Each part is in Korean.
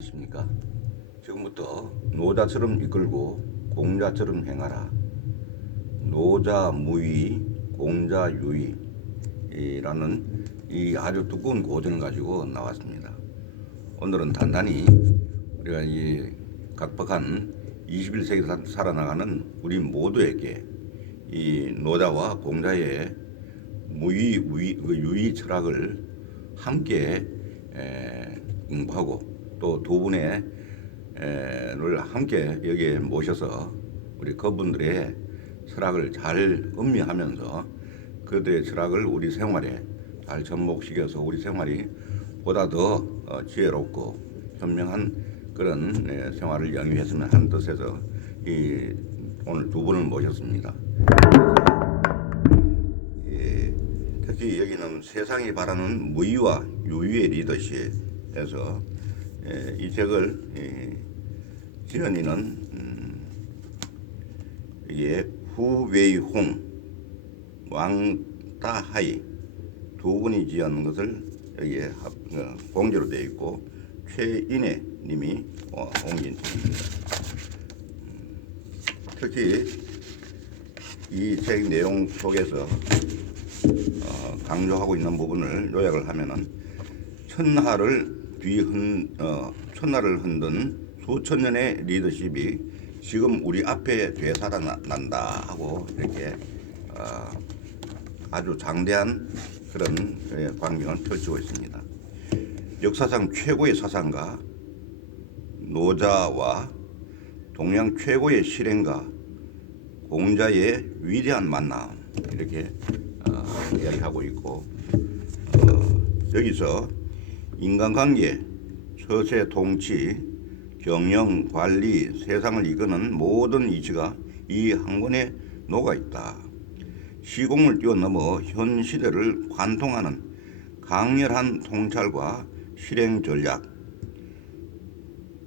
십니까? 지금부터 노자처럼 이끌고 공자처럼 행하라. 노자무위, 공자유위라는 이 아주 두꺼운 고전을 가지고 나왔습니다. 오늘은 단단히 우리가 이 각박한 21세기를 살아나가는 우리 모두에게 이 노자와 공자의 유위 철학을 함께 공부하고 또 두 분의 를 함께 여기에 모셔서 우리 그분들의 철학을 잘 음미하면서 그들의 철학을 우리 생활에 잘 접목시켜서 우리 생활이 보다 더 지혜롭고 현명한 그런 생활을 영위했으면 하는 뜻에서 오늘 두 분을 모셨습니다. 특히 여기는 세상이 바라는 무위와 유위의 리더십에서 이 책을 지은이는 이게 후웨이홍, 왕따하이 두 분이 지은 것을 여기에 공개로 되어 있고 최인혜 님이 옮긴 책입니다. 특히 이 책 내용 속에서 강조하고 있는 부분을 요약을 하면은 천하를 흔든 수천 년의 리더십이 지금 우리 앞에 되살아난다 하고 이렇게 아주 장대한 그런 광경을 펼치고 있습니다. 역사상 최고의 사상가 노자와 동양 최고의 실행가 공자의 위대한 만남 이렇게 이야기하고 있고 여기서 인간관계, 처세, 통치, 경영, 관리, 세상을 이끄는 모든 이치가 이 한 권에 녹아 있다. 시공을 뛰어넘어 현 시대를 관통하는 강렬한 통찰과 실행 전략,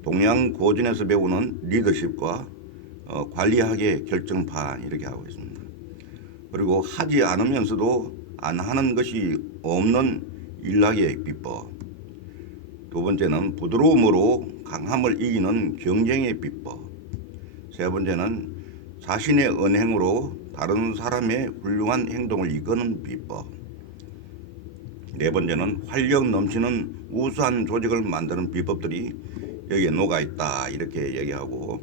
동양 고전에서 배우는 리더십과 관리학의 결정판 이렇게 하고 있습니다. 그리고 하지 않으면서도 안 하는 것이 없는 일학의 비법. 두 번째는 부드러움으로 강함을 이기는 경쟁의 비법. 세 번째는 자신의 언행으로 다른 사람의 훌륭한 행동을 이끄는 비법. 네 번째는 활력 넘치는 우수한 조직을 만드는 비법들이 여기에 녹아있다 이렇게 얘기하고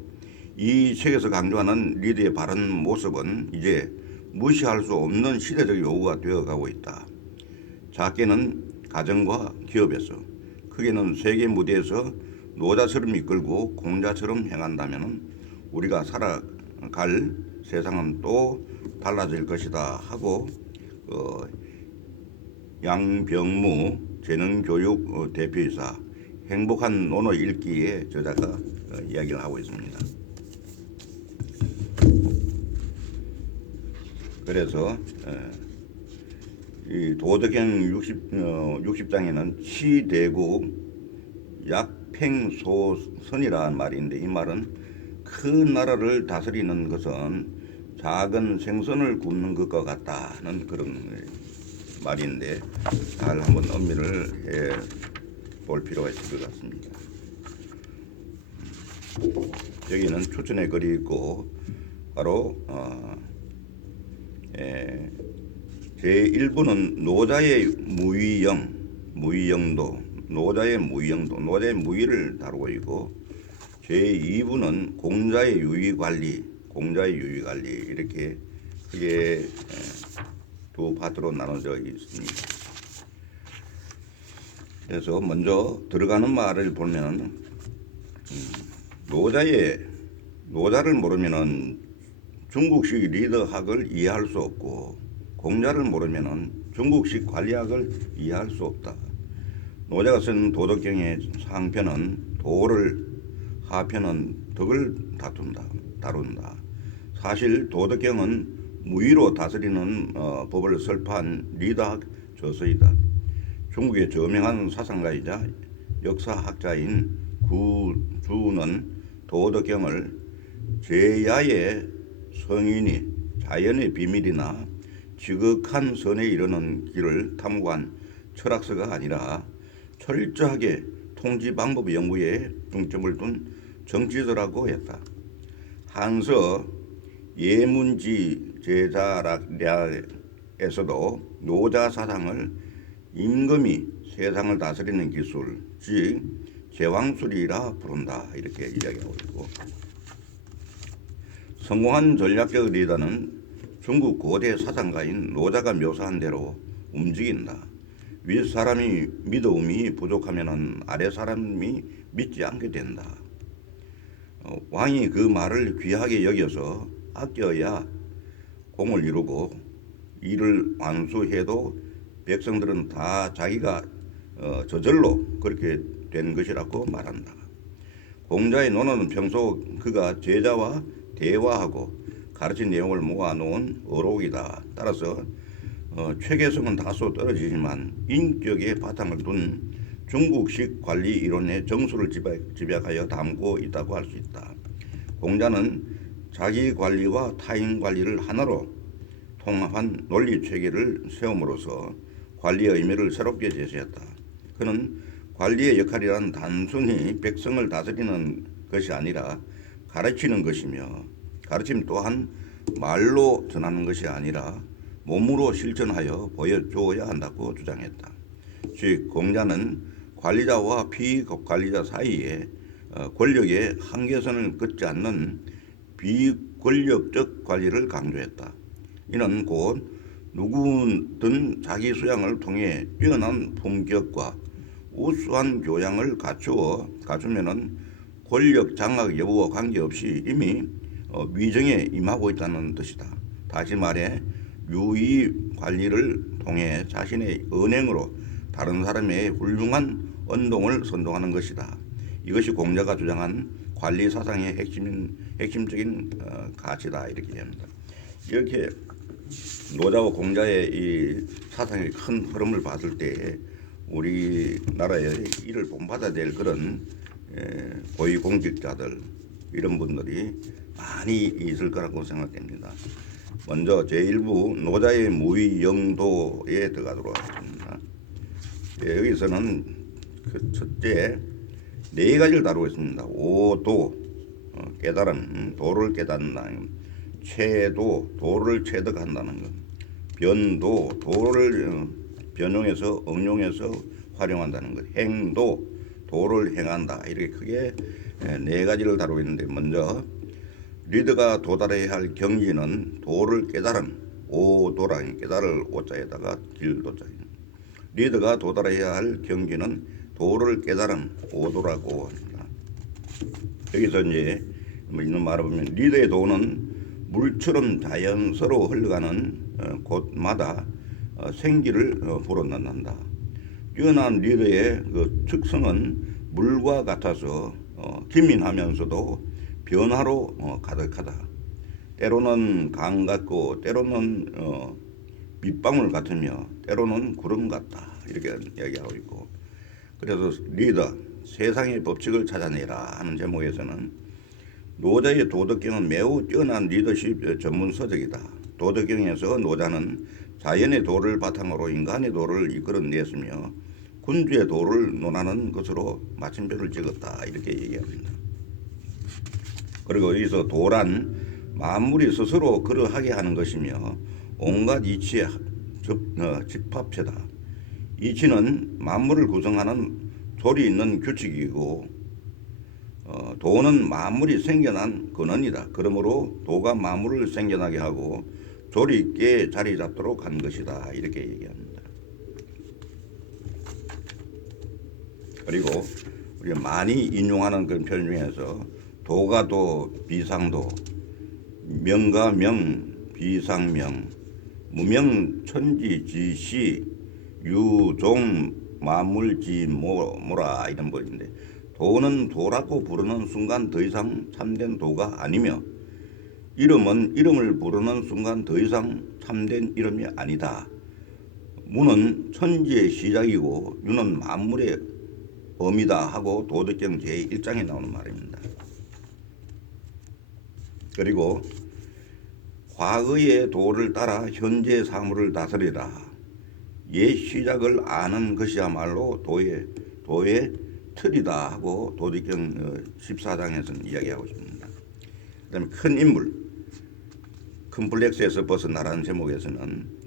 이 책에서 강조하는 리더의 바른 모습은 이제 무시할 수 없는 시대적 요구가 되어가고 있다. 작게는 가정과 기업에서 크게는 세계 무대에서 노자처럼 이끌고 공자처럼 행한다면 우리가 살아갈 세상은 또 달라질 것이다 하고 양병무 재능교육 대표이사 행복한 논어 읽기의 저자가 이야기를 하고 있습니다. 그래서 이 도덕경 60장에는 치대구 약팽소선이라는 말이 있는데 이 말은 큰 나라를 다스리는 것은 작은 생선을 굽는 것과 같다는 그런 말인데 잘 한번 음미를 해 볼 필요가 있을 것 같습니다. 여기는 추천의 글이 있고 바로 제1부는 노자의 무위영도, 노자의 무위를 다루고 있고 제2부는 공자의 유위관리 이렇게 크게 두 파트로 나눠져 있습니다. 그래서 먼저 들어가는 말을 보면 노자를 모르면은 중국식 리더학을 이해할 수 없고 공자를 모르면은 중국식 관리학을 이해할 수 없다. 노자가 쓴 도덕경의 상편은 도를, 하편은 덕을 다룬다. 사실 도덕경은 무위로 다스리는 법을 설파한 리더학 저서이다. 중국의 저명한 사상가이자 역사학자인 구주는 도덕경을 제야의 성인이 자연의 비밀이나 지극한 선에 이르는 길을 탐구한 철학서가 아니라 철저하게 통치 방법 연구에 중점을 둔 정치도라고 했다. 한서 예문지 제자락에서도 노자 사상을 임금이 세상을 다스리는 기술, 즉 제왕술이라 부른다 이렇게 이야기하고 있고, 성공한 전략적 리더는 중국 고대 사상가인 노자가 묘사한 대로 움직인다. 윗 사람이 믿음이 부족하면은 아래 사람이 믿지 않게 된다. 왕이 그 말을 귀하게 여겨서 아껴야 공을 이루고 일을 완수해도 백성들은 다 자기가 저절로 그렇게 된 것이라고 말한다. 공자의 논어는 평소 그가 제자와 대화하고 가르친 내용을 모아놓은 어록이다. 따라서 체계성은 다소 떨어지지만 인격의 바탕을 둔 중국식 관리 이론의 정수를 집약하여 담고 있다고 할 수 있다. 공자는 자기 관리와 타인 관리를 하나로 통합한 논리 체계를 세움으로써 관리의 의미를 새롭게 제시했다. 그는 관리의 역할이란 단순히 백성을 다스리는 것이 아니라 가르치는 것이며, 가르침 또한 말로 전하는 것이 아니라 몸으로 실천하여 보여주어야 한다고 주장했다. 즉 공자는 관리자와 비관리자 사이에 권력의 한계선을 긋지 않는 비권력적 관리를 강조했다. 이는 곧 누구든 자기 수양을 통해 뛰어난 품격과 우수한 교양을 갖추면은 권력 장악 여부와 관계없이 이미 위정에 임하고 있다는 뜻이다. 다시 말해 유의 관리를 통해 자신의 언행으로 다른 사람의 훌륭한 언동을 선동하는 것이다. 이것이 공자가 주장한 관리 사상의 핵심적인 가치다 이렇게 합니다. 이렇게 노자와 공자의 이 사상의 큰 흐름을 봤을 때 우리나라에 이를 본받아야 될 그런 고위공직자들 이런 분들이 많이 있을 거라고 생각됩니다. 먼저 제1부 노자의 무의 영도에 들어가도록 하겠습니다. 여기서는 그 첫째 네 가지를 다루고 있습니다. 오도 깨달음, 도를 깨닫는다. 체도, 도를 체득한다는 것. 변도, 도를 변용해서 응용해서 활용한다는 것. 행도, 도를 행한다. 이렇게 크게 네 가지를 다루고 있는데, 먼저 리더가 도달해야 할 경지는 도를 깨달음, 오도라, 깨달을 오자에다가 길도자. 리더가 도달해야 할 경지는 도를 깨달음, 오도라고 합니다. 여기서 이제 있는 말을 보면 리더의 도는 물처럼 자연스러워 흘러가는 곳마다 생기를 불어넣는다. 뛰어난 리더의 그 특성은 물과 같아서 기민하면서도 변화로 가득하다. 때로는 강 같고 때로는 밑방울 같으며 때로는 구름 같다. 이렇게 이야기하고 있고, 그래서 리더 세상의 법칙을 찾아내라 하는 제목에서는 노자의 도덕경은 매우 뛰어난 리더십 전문 서적이다. 도덕경에서 노자는 자연의 도를 바탕으로 인간의 도를 이끌어냈으며 군주의 도를 논하는 것으로 마침표를 찍었다. 이렇게 얘기합니다. 그리고 여기서 도란 만물이 스스로 그러하게 하는 것이며 온갖 이치의 집합체다. 이치는 만물을 구성하는 조리 있는 규칙이고 도는 만물이 생겨난 근원이다. 그러므로 도가 만물을 생겨나게 하고 조리 있게 자리 잡도록 한 것이다. 이렇게 얘기합니다. 그리고 우리가 많이 인용하는 그런 표현 중에서 도가 도, 비상도, 명가 명, 비상명, 무명 천지지시, 유종 만물지모라 이런 것인데, 도는 도라고 부르는 순간 더 이상 참된 도가 아니며 이름은 이름을 부르는 순간 더 이상 참된 이름이 아니다. 무는 천지의 시작이고 유는 만물의 어미다 하고 도덕경 제1장에 나오는 말입니다. 그리고 과거의 도를 따라 현재 사물을 다스리라. 옛 시작을 아는 것이야말로 도의 틀이다 하고 도덕경 14장에서는 이야기하고 있습니다. 그다음에 큰 인물, 컴플렉스에서 벗어나라는 제목에서는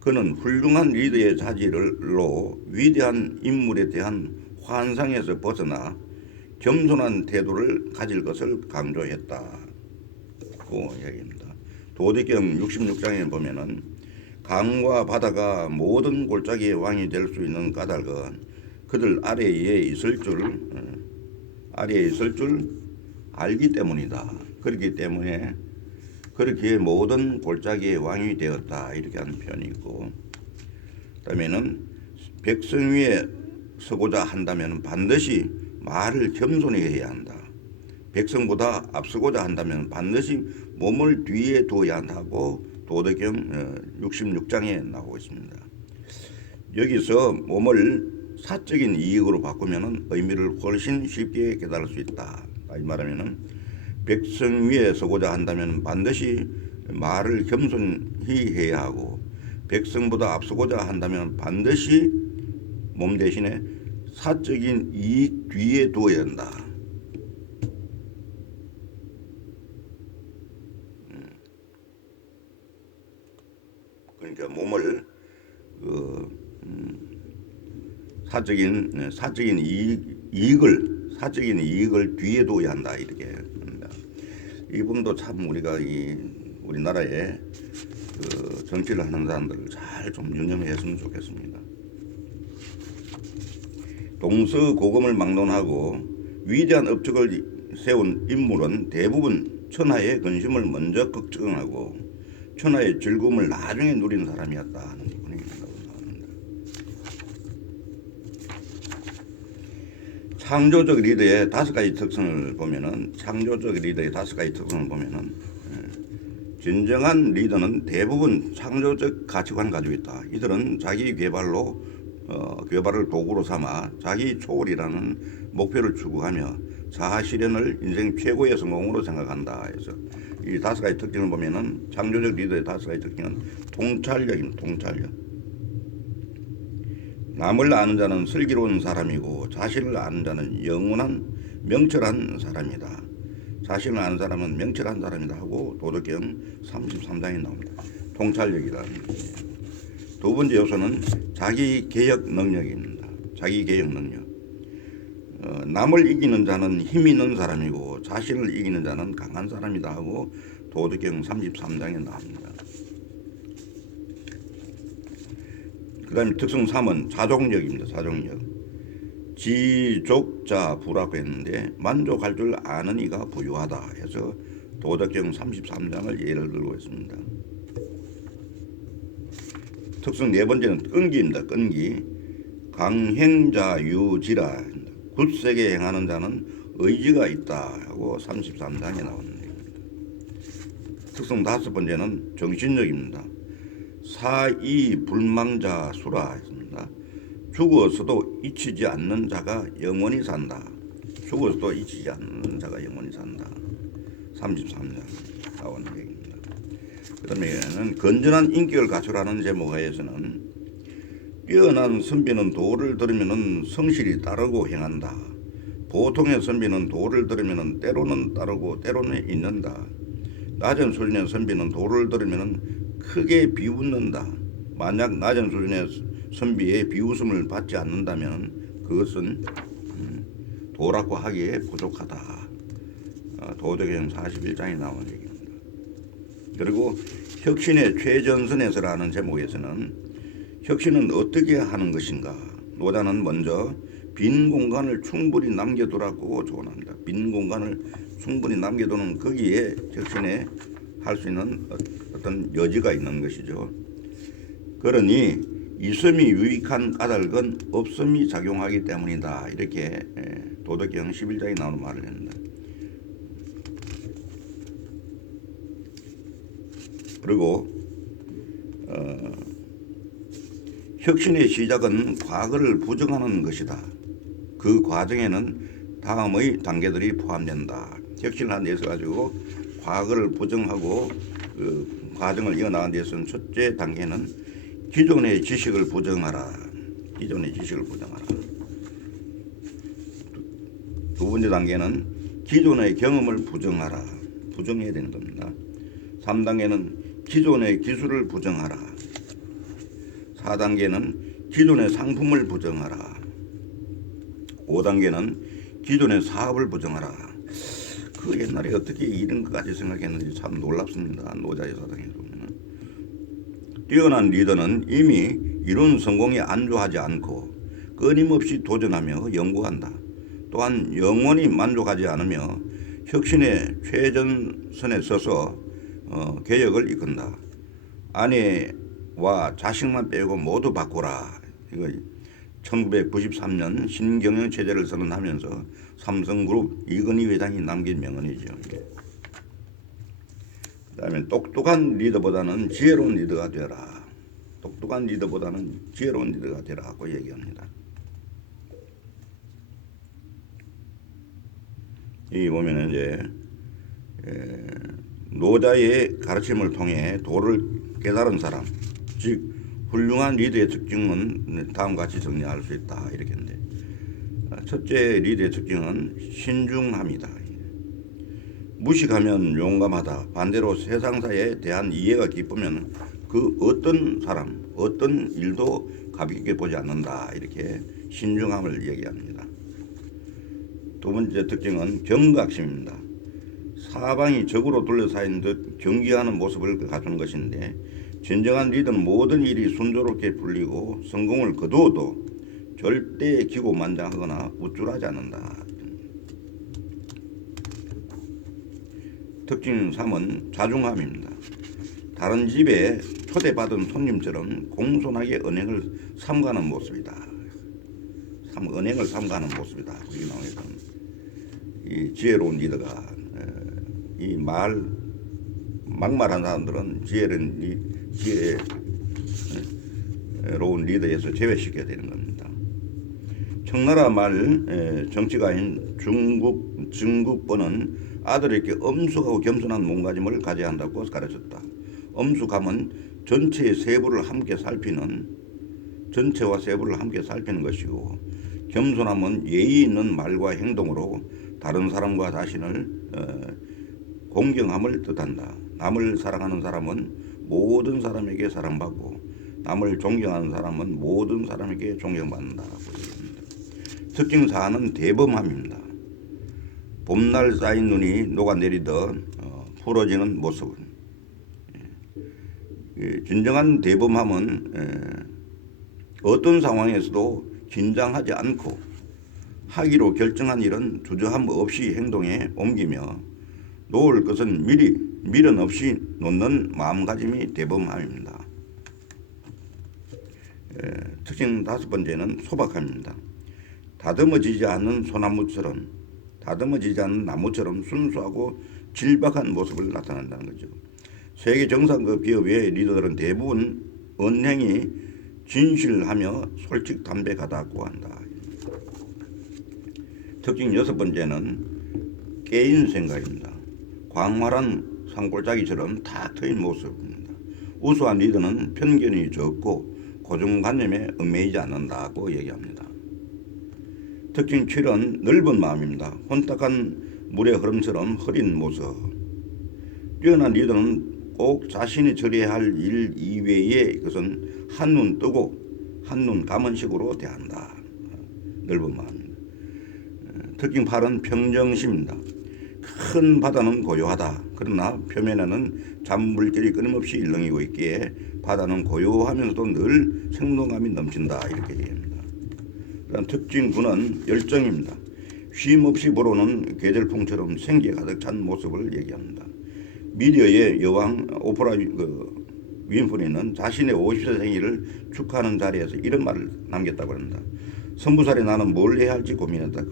그는 훌륭한 리더의 자질로 위대한 인물에 대한 환상에서 벗어나 겸손한 태도를 가질 것을 강조했다고 이야기합니다. 도덕경 66장에 보면은 강과 바다가 모든 골짜기의 왕이 될 수 있는 까닭은 그들 아래에 있을 줄 알기 때문이다. 그렇기 때문에 그렇게 모든 골짜기의 왕이 되었다. 이렇게 하는 표현이 있고, 그다음에는 백성 위에 서고자 한다면 반드시 말을 겸손히 해야 한다. 백성보다 앞서고자 한다면 반드시 몸을 뒤에 두어야 한다고 도덕경 66장에 나오고 있습니다. 여기서 몸을 사적인 이익으로 바꾸면 의미를 훨씬 쉽게 깨달을 수 있다. 이 말하면은 백성 위에 서고자 한다면 반드시 말을 겸손히 해야 하고, 백성보다 앞서고자 한다면 반드시 몸 대신에 사적인 이익 뒤에 두어야 한다. 그러니까 몸을 사적인 이익을 뒤에 둬야 한다, 이렇게 합니다. 이분도 참 우리가 우리나라의 정치를 하는 사람들 잘 좀 유념했으면 좋겠습니다. 동서고금을 막론하고 위대한 업적을 세운 인물은 대부분 천하의 근심을 먼저 걱정하고 천하의 즐거움을 나중에 누리는 사람이었다 하는 분위기가 나옵니다. 창조적 리더의 5가지 특성을 보면은 진정한 리더는 대부분 창조적 가치관을 가지고 있다. 이들은 자기 개발을 도구로 삼아 자기 초월이라는 목표를 추구하며 자아 실현을 인생 최고의 성공으로 생각한다. 해서 이 5가지 특징을 보면은 창조적 리더의 5가지 특징은 통찰력입니다. 통찰력. 남을 아는 자는 슬기로운 사람이고 자신을 아는 자는 영원한 명철한 사람이다. 자신을 아는 사람은 명철한 사람이다 하고 도덕경 33장에 나옵니다. 통찰력이라는 것이에요. 두 번째 요소는 자기 개혁 능력입니다. 자기 개혁 능력. 남을 이기는 자는 힘 있는 사람이고 자신을 이기는 자는 강한 사람이다 하고 도덕경 33장에 나옵니다. 그 다음에 특성 3은 자족력입니다. 자족력. 지족자부라고 했는데 만족할 줄 아는 이가 부유하다 해서 도덕경 33장을 예를 들고 있습니다. 특성 네 번째는 끈기입니다. 끈기. 강행자유지라. 굳세게 행하는 자는 의지가 있다 하고 33장에 나오는 얘기입니다. 특성 5번째는 정신력입니다. 사이불망자수라 했습니다. 죽어서도 잊히지 않는 자가 영원히 산다. 죽어서도 잊히지 않는 자가 영원히 산다. 33장 나오는 얘기입니다. 그 다음에는 건전한 인격을 갖추라는 제목하에서는 뛰어난 선비는 도를 들으면 성실히 따르고 행한다. 보통의 선비는 도를 들으면 때로는 따르고 때로는 잊는다. 낮은 수준의 선비는 도를 들으면 크게 비웃는다. 만약 낮은 수준의 선비의 비웃음을 받지 않는다면 그것은 도라고 하기에 부족하다. 도덕경 41장에 나오는 얘기입니다. 그리고 혁신의 최전선에서라는 제목에서는 혁신은 어떻게 하는 것인가. 노자는 먼저 빈 공간을 충분히 남겨두라고 조언합니다. 빈 공간을 충분히 남겨두는 거기에 혁신에 할 수 있는 어떤 여지가 있는 것이죠. 그러니 있음이 유익한 까닭은 없음이 작용하기 때문이다. 이렇게 도덕경 11장에 나오는 말을 합니다. 그리고 혁신의 시작은 과거를 부정하는 것이다. 그 과정에는 다음의 단계들이 포함된다. 혁신을 하는 데서 가지고 과거를 부정하고 그 과정을 이어나가는 데서는 첫째 단계는 기존의 지식을 부정하라. 기존의 지식을 부정하라. 두 번째 단계는 기존의 경험을 부정하라. 부정해야 되는 겁니다. 3단계는 기존의 기술을 부정하라. 4단계는 기존의 상품을 부정하라. 5단계는 기존의 사업을 부정하라. 그 옛날에 어떻게 이런 것까지 생각했는지 참 놀랍습니다. 노자의 사상에서 보면 뛰어난 리더는 이미 이룬 성공에 안주하지 않고 끊임없이 도전하며 연구한다. 또한 영원히 만족하지 않으며 혁신의 최전선에 서서 개혁을 이끈다. 아내와 자식만 빼고 모두 바꾸라. 이거 1993년 신경영체제를 선언하면서 삼성그룹 이건희 회장이 남긴 명언이죠. 그다음에 똑똑한 리더보다는 지혜로운 리더가 되라. 똑똑한 리더보다는 지혜로운 리더가 되라고 얘기합니다. 여기 보면 이제 노자의 가르침을 통해 도를 깨달은 사람, 즉 훌륭한 리더의 특징은 다음과 같이 정리할 수 있다 이렇게 했는데, 첫째 리더의 특징은 신중함이다. 무식하면 용감하다. 반대로 세상사에 대한 이해가 깊으면 그 어떤 사람, 어떤 일도 가볍게 보지 않는다. 이렇게 신중함을 얘기합니다. 두 번째 특징은 경각심입니다. 사방이 적으로 둘러싸인 듯 경계하는 모습을 갖추는 것인데, 진정한 리더는 모든 일이 순조롭게 풀리고 성공을 거두어도 절대 기고만장하거나 우쭐하지 않는다. 특징 3은 자중함입니다. 다른 집에 초대받은 손님처럼 공손하게 언행을 삼가는 모습이다. 언행을 삼가는 모습이다. 우리 나라에서는 이 지혜로운 리더가 이 막말한 사람들은 지혜로운 리더에서 제외시켜야 되는 겁니다. 청나라 말 정치가인 증국본은 아들에게 엄숙하고 겸손한 몸가짐을 가져야 한다고 가르쳤다. 엄숙함은 전체와 세부를 함께 살피는 것이고, 겸손함은 예의 있는 말과 행동으로 다른 사람과 자신을 공경함을 뜻한다. 남을 사랑하는 사람은 모든 사람에게 사랑받고, 남을 존경하는 사람은 모든 사람에게 존경받는다. 특징 4는 대범함입니다. 봄날 쌓인 눈이 녹아내리듯 풀어지는 모습. 진정한 대범함은 어떤 상황에서도 긴장하지 않고 하기로 결정한 일은 주저함 없이 행동에 옮기며, 놓을 것은 미련 없이 놓는 마음가짐이 대범함입니다. 특징 5번째는 소박함입니다. 다듬어지지 않는 나무처럼 순수하고 질박한 모습을 나타낸다는 거죠. 세계 정상급 기업의 리더들은 대부분 언행이 진실하며 솔직담백하다고 한다. 특징 6번째는 깨인 생각입니다. 광활한 산골짜기처럼 탁 트인 모습입니다. 우수한 리더는 편견이 적고 고정관념에 얽매이지 않는다고 얘기합니다. 특징 7은 넓은 마음입니다. 혼탁한 물의 흐름처럼 흐린 모습. 뛰어난 리더는 꼭 자신이 처리해야 할 일 이외에 그것은 한눈 뜨고 한눈 감은 식으로 대한다. 넓은 마음입니다. 특징 8은 평정심입니다. 큰 바다는 고요하다. 그러나 표면에는 잔물길이 끊임없이 일렁이고 있기에 바다는 고요하면서도 늘 생동감이 넘친다. 이렇게 얘기합니다. 그다음 특징 9는 열정입니다. 쉼없이 불어오는 계절풍처럼 생기에 가득 찬 모습을 얘기합니다. 미디어의 여왕 오프라 윈프리는 자신의 50세 생일을 축하하는 자리에서 이런 말을 남겼다고 합니다. 20살에 나는 뭘 해야 할지 고민했다.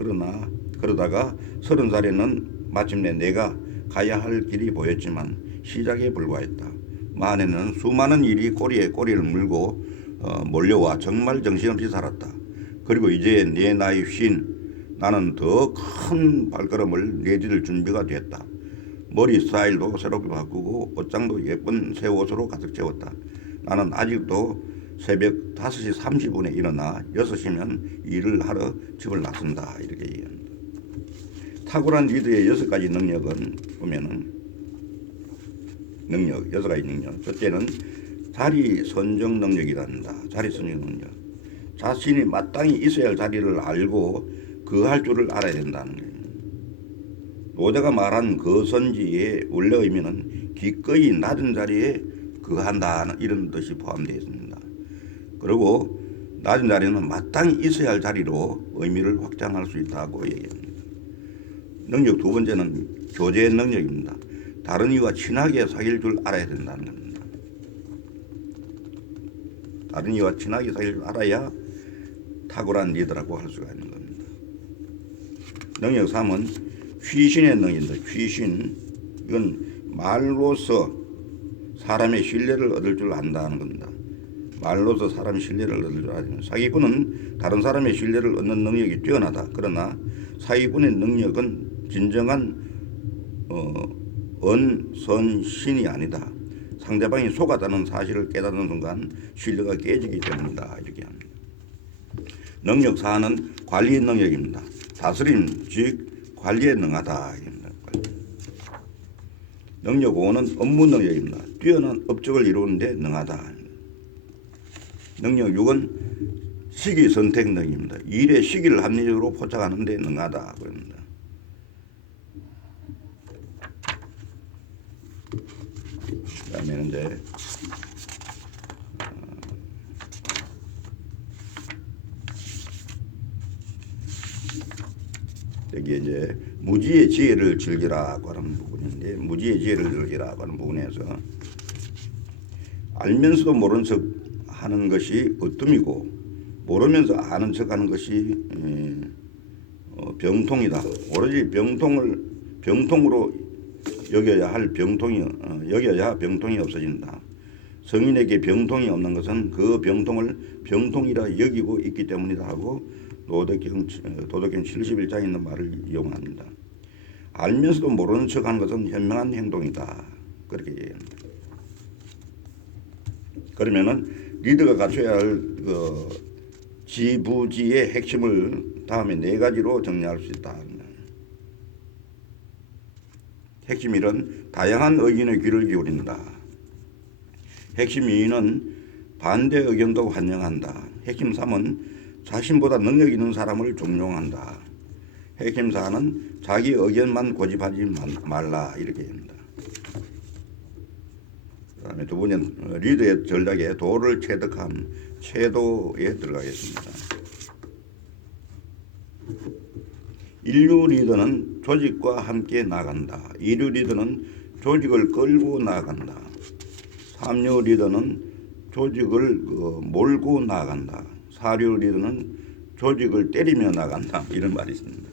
그러다가 30살에는 마침내 내가 가야 할 길이 보였지만 시작에 불과했다. 만에는 수많은 일이 꼬리에 꼬리를 물고 몰려와 정말 정신없이 살았다. 그리고 이제 내 나이 50, 나는 더 큰 발걸음을 내디딜 준비가 됐다. 머리 스타일도 새롭게 바꾸고 옷장도 예쁜 새 옷으로 가득 채웠다. 나는 아직도 새벽 5시 30분에 일어나 6시면 일을 하러 집을 나선다. 이렇게 얘기합니다. 탁월한 리더의 6가지 능력은 보면은 능력 6가지 능력. 첫째는 자리 선정 능력이란다. 자리 선정 능력. 자신이 마땅히 있어야 할 자리를 알고 거할 줄을 알아야 된다는 거예요. 노자가 말한 거선지의 원래 의미는 기꺼이 낮은 자리에 거한다는 이런 뜻이 포함되어 있습니다. 그리고 낮은 자리는 마땅히 있어야 할 자리로 의미를 확장할 수 있다고 얘기합니다. 능력 두 번째는 교제 능력입니다. 다른 이와 친하게 사귈 줄 알아야 된다는 겁니다. 다른 이와 친하게 사귈 줄 알아야 탁월한 리더라고 할 수가 있는 겁니다. 능력 3은 휘신의 능력입니다. 휘신, 이건 말로서 사람의 신뢰를 얻을 줄 안다는 겁니다. 말로서 사람의 신뢰를 얻을 줄 아는 사기꾼은 다른 사람의 신뢰를 얻는 능력이 뛰어나다. 그러나 사기꾼의 능력은 진정한 언선신이 아니다. 상대방이 속았다는 사실을 깨닫는 순간 신뢰가 깨지기 때문이다. 이렇게 합니다. 능력 4는 관리 능력입니다. 다스림, 즉 관리에 능하다. 능력 5는 업무 능력입니다. 뛰어난 업적을 이루는데 능하다. 능력 6은 시기 선택 능력입니다. 일의 시기를 합리적으로 포착하는 데 능하다. 그럽니다. 그 다음에 이제 여기 이제 무지의 지혜를 즐기라고 하는 부분인데, 무지의 지혜를 즐기라고 하는 부분에서 알면서도 모른 척 하는 것이 어뜸이고 모르면서 아는 척 하는 것이 병통이다. 오로지 병통으로 여겨야 할 여겨야 병통이 없어진다. 성인에게 병통이 없는 것은 그 병통을 병통이라 여기고 있기 때문이다 하고 도덕경 71장에 있는 말을 이용합니다. 알면서도 모르는 척하는 것은 현명한 행동이다. 그렇게 얘기합니다. 그러면은 리더가 갖춰야 할 지부지의 핵심을 다음에 4가지로 정리할 수 있다. 핵심 1은 다양한 의견의 귀를 기울인다. 핵심 2는 반대 의견도 환영한다. 핵심 3은 자신보다 능력 있는 사람을 존중한다. 핵심 4는 자기 의견만 고집하지 말라. 이렇게 합니다. 그 다음에 두 번째는 리더의 전략에 도를 체득함, 체도에 들어가겠습니다. 인류 리더는 조직과 함께 나간다. 이류 리더는 조직을 끌고 나간다. 삼류 리더는 조직을 몰고 나간다. 사류 리더는 조직을 때리며 나간다. 이런 말이 있습니다.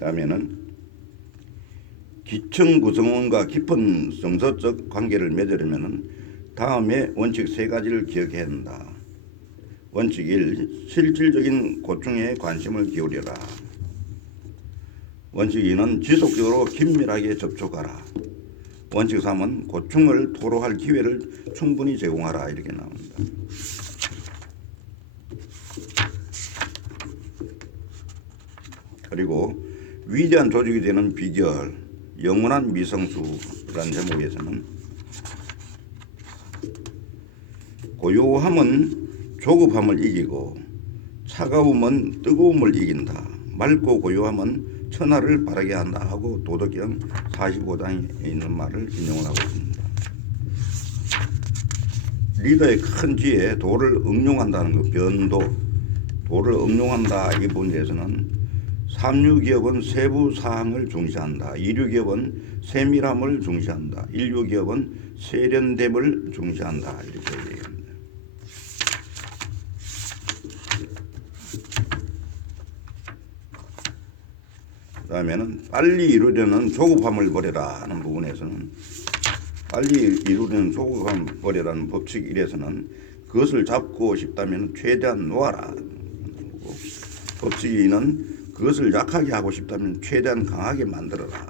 다음에는 기층 구성원과 깊은 정서적 관계를 맺으려면 다음에 원칙 3가지를 기억해야 한다. 원칙 1. 실질적인 고충에 관심을 기울여라. 원칙 2는 지속적으로 긴밀하게 접촉하라. 원칙 3은 고충을 토로할 기회를 충분히 제공하라. 이렇게 나옵니다. 그리고 위대한 조직이 되는 비결, 영원한 미성수라는 제목에서는 고요함은 조급함을 이기고 차가움은 뜨거움을 이긴다. 맑고 고요함은 천하를 바라게 한다 하고 도덕경 45장에 있는 말을 인용을 하고 있습니다. 리더의 큰 지혜, 도를 응용한다는 것, 변도, 도를 응용한다 이 부분에서는 삼류기업은 세부 사항을 중시한다. 이류기업은 세밀함을 중시한다. 인류기업은 세련됨을 중시한다. 이렇게 얘기합니다. 그 다음에는 빨리 이루려는 조급함을 버려라 하는 부분에서는 빨리 이루려는 조급함을 버려라는 법칙 1에서는 그것을 잡고 싶다면 최대한 놓아라. 법칙 2는 그것을 약하게 하고 싶다면 최대한 강하게 만들어라.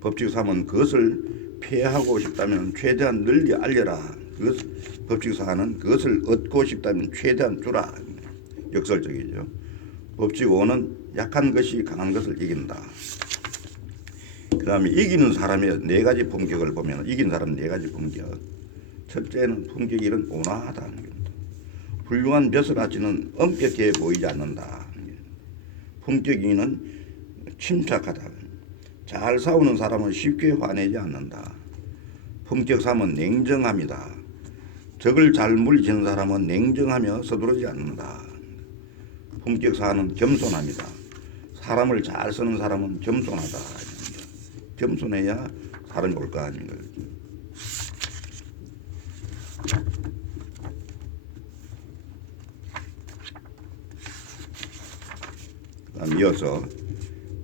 법칙 3은 그것을 피하고 싶다면 최대한 널리 알려라. 법칙4는 그것을 얻고 싶다면 최대한 주라. 역설적이죠. 법칙5는 약한 것이 강한 것을 이긴다. 그 다음에 이기는 사람의 네 가지 품격을 보면 이긴 사람 네 가지 품격. 첫째는 품격 1은 온화하다는 겁니다. 훌륭한 벼슬아치는 엄격해 보이지 않는다. 품격 2는 침착하다. 잘 싸우는 사람은 쉽게 화내지 않는다. 품격 3은 냉정합니다. 적을 잘 물리치는 사람은 냉정하며 서두르지 않는다. 품격 4는 겸손합니다. 사람을 잘 쓰는 사람은 겸손하다. 겸손해야 사람이 올 거 아닌가. 그다음 이어서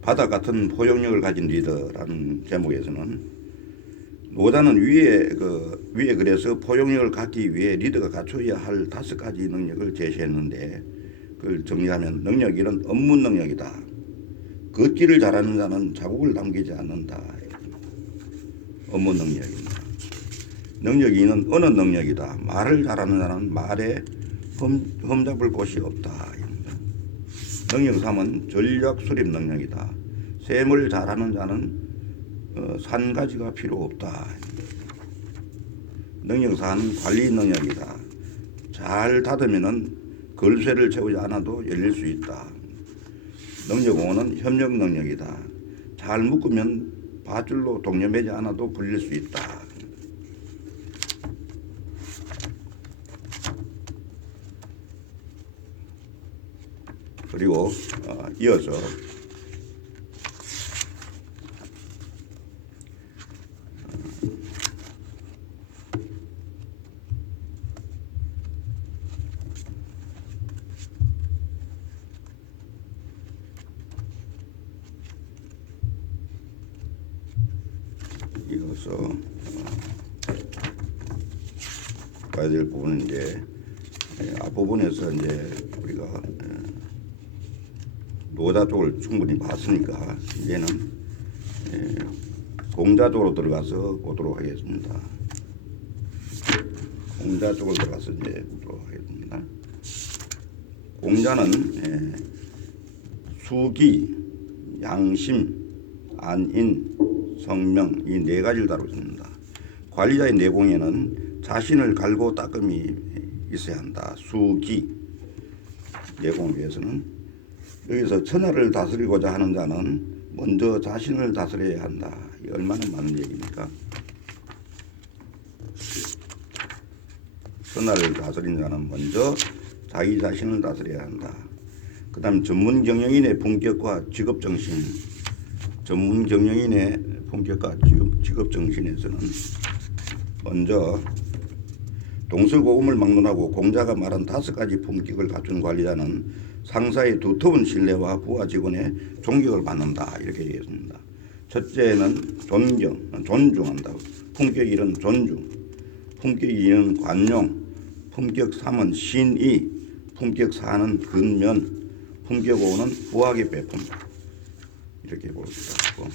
바다 같은 포용력을 가진 리더라는 제목에서는 노자는 위에 그래서 포용력을 갖기 위해 리더가 갖춰야 할 5가지 능력을 제시했는데 그걸 정리하면 능력 1은 업무 능력이다. 걷기를 잘하는 자는 자국을 남기지 않는다. 업무 능력입니다. 능력 2는 언어 능력이다. 말을 잘하는 자는 말에 흠잡을 곳이 없다. 능력 3은 전략 수립 능력이다. 셈을 잘하는 자는 산가지가 필요 없다. 능력 4는 관리 능력이다. 잘 닫으면은 걸쇠를 채우지 않아도 열릴 수 있다. 능력 5는 협력 능력이다. 잘 묶으면 밧줄로 동여매지 않아도 풀릴 수 있다. 그리고 이어서 봐야 될 부분은 이제 앞부분에서 이제 우리가 노자 쪽을 충분히 봤으니까 이제는 공자 쪽으로 들어가서 보도록 하겠습니다. 공자 쪽으로 들어가서 이제 보도록 하겠습니다. 공자는 수기, 양심, 안인, 성명 이 네 가지를 다루었습니다. 관리자의 내공에는 자신을 갈고 닦음이 있어야 한다. 수기 내공을 위해서는 여기서 천하를 다스리고자 하는 자는 먼저 자신을 다스려야 한다. 이 얼마나 많은 얘기입니까? 천하를 다스리는 자는 먼저 자기 자신을 다스려야 한다. 그 다음 전문 경영인의 품격과 직업정신. 전문 경영인의 품격과 직업정신에서는 먼저 동서고금을 막론하고 공자가 말한 5가지 품격을 갖춘 관리자는 상사의 두터운 신뢰와 부하 직원의 존경을 받는다. 이렇게 얘기했습니다. 첫째는 존중한다. 품격 1은 존중, 품격 2는 관용, 품격 3은 신의, 품격 4는 근면, 품격 5는 후하게 베푼다. 이렇게 볼 수가 있고,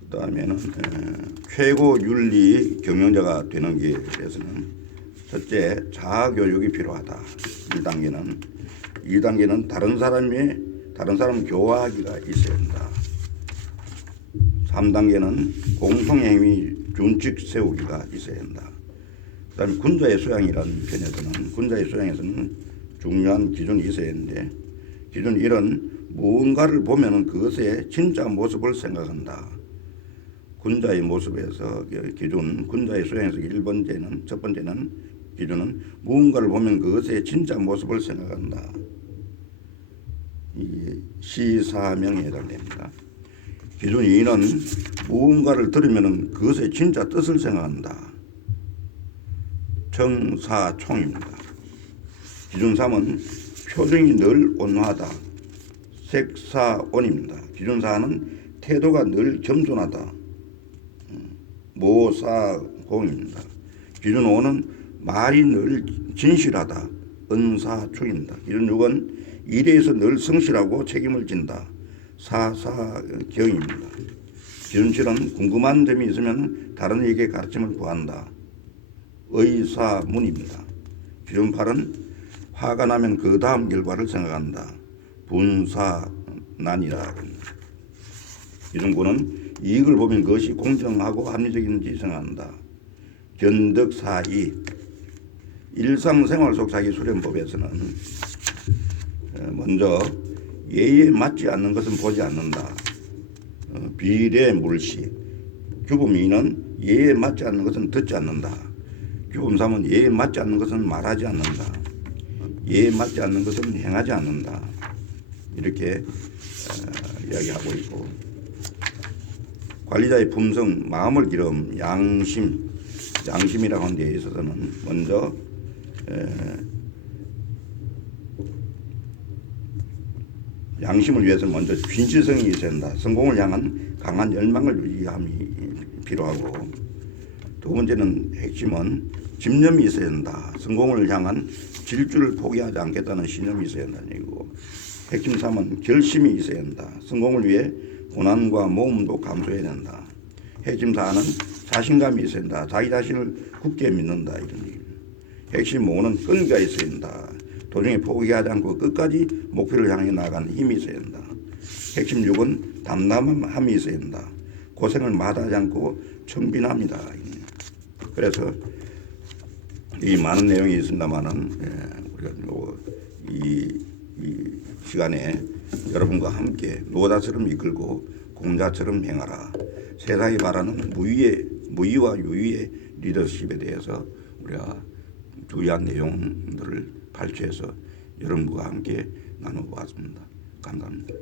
그 다음에는 최고 윤리 경영자가 되는 길에서는 첫째, 자아교육이 필요하다. 2단계는 다른 사람 교화하기가 있어야 한다. 3단계는 공통행위 준칙 세우기가 있어야 한다. 그 다음에 군자의 소양이라는 편에서는 군자의 소양에서는 중요한 기준이 있어야 하는데 기준 1은 무언가를 보면 그것의 진짜 모습을 생각한다. 군자의 모습에서 기준, 군자의 소양에서 첫 번째는 기준은 무언가를 보면 그것의 진짜 모습을 생각한다. 이 시사명에 해당됩니다. 기준 2는 무언가를 들으면 그것의 진짜 뜻을 생각한다. 청사총입니다. 기준 3은 표정이 늘 온화하다. 색사온입니다. 기준 4는 태도가 늘 겸손하다. 모사공입니다. 기준 5는 말이 늘 진실하다. 은사축입니다. 기준 6은 일에서 늘 성실하고 책임을 진다. 사사경입니다. 기준칠은 궁금한 점이 있으면 다른 이에게 가르침을 구한다. 의사문입니다. 기준 8은 화가 나면 그 다음 결과를 생각한다. 분사난이라. 기준 9는 이익을 보면 그것이 공정하고 합리적인지 생각한다. 견덕사이. 일상생활 속 자기 수련법에서는 먼저 예의에 맞지 않는 것은 보지 않는다. 비례물시. 규범 2는 예의에 맞지 않는 것은 듣지 않는다. 규범 3은 예의에 맞지 않는 것은 말하지 않는다. 예의에 맞지 않는 것은 행하지 않는다. 이렇게 이야기하고 있고, 관리자의 품성, 마음을 기름, 양심이라고 하는 데에 있어서는 먼저 양심을 위해서 먼저 진실성이 있어야 한다. 성공을 향한 강한 열망을 유지함이 필요하고, 두 번째는 핵심은 집념이 있어야 한다. 성공을 향한 질주를 포기하지 않겠다는 신념이 있어야 한다는 얘기고, 핵심 3은 결심이 있어야 한다. 성공을 위해 고난과 모험도 감수해야 된다. 핵심 4는 자신감이 있어야 한다. 자기 자신을 굳게 믿는다. 이런 얘기입니다. 핵심 5는 끈기가 있어야 한다. 도중에 포기하지 않고 끝까지 목표를 향해 나가는 힘이 있어야 한다. 핵심 6은 담담함이 있어야 한다. 고생을 마다하지 않고 청빈합니다. 그래서 이 많은 내용이 있습니다만은 우리가 이 시간에 여러분과 함께 노다처럼 이끌고 공자처럼 행하라. 세상이 바라는 무의와 유의의 리더십에 대해서 우리가 주요한 내용들을 발췌해서 여러분과 함께 나눠보았습니다. 감사합니다.